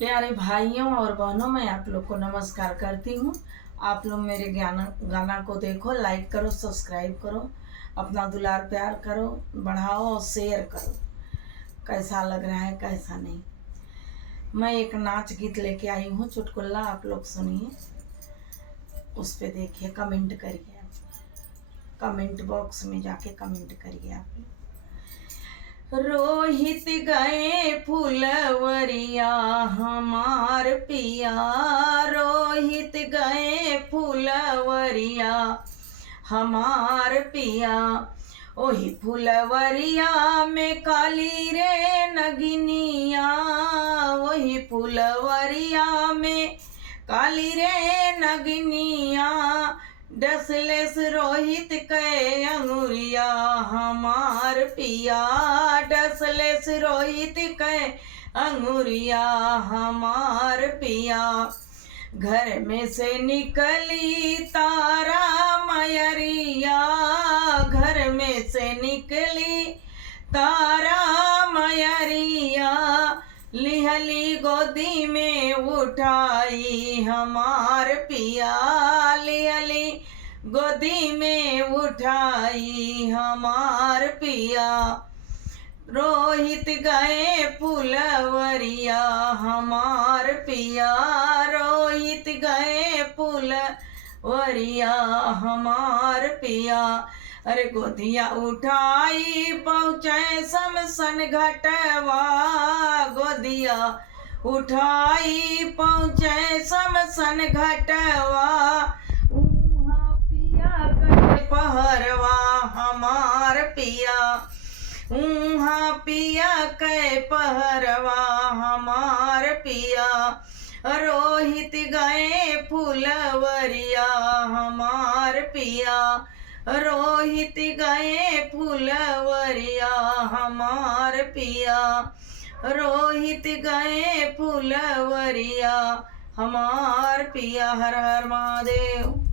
प्यारे भाइयों और बहनों, मैं आप लोग को नमस्कार करती हूँ। आप लोग मेरे गाना को देखो, लाइक करो, सब्सक्राइब करो, अपना दुलार प्यार करो, बढ़ाओ और शेयर करो। कैसा लग रहा है कैसा नहीं। मैं एक नाच गीत लेके आई हूँ, चुटकुला, आप लोग सुनिए, उस पे देखिए, कमेंट करिए। कमेंट बॉक्स में जाके कमेंट करिए आप लोग। रोहित गए फुलवरिया हमार पिया, रोहित गए फुलवरिया हमार पिया। ओही फुलवरिया में काली रे नगिनिया, वही फुलवरिया में काली रे नगिनिया। डसलेस रोहित के अंगुरिया हमार पिया, डसलेस रोहित के अंगुरिया हमार पिया। घर में से निकली तारा मयरिया, घर में से निकली तारा मयरिया। लिहली गोदी में उठाई हमार पिया, लिहली गोदी में उठाई हमार पिया। रोहित गए फुलवरिया हमार पिया, रोहित गए फुलवरिया हमार पिया। अरे गोदिया उठाई पहुँचे समसन घटवा, गोदिया उठाई पहुँचे समसन घटवा। उहाँ पिया के पहरवा हमार पिया, उहाँ पिया के पहरवा हमार पिया। रोहित गए फुलवरिया हमार पिया, रोहित गए फुलवरिया हमार पिया, रोहित गए फुलवरिया हमार पिया। हर हर महादेव।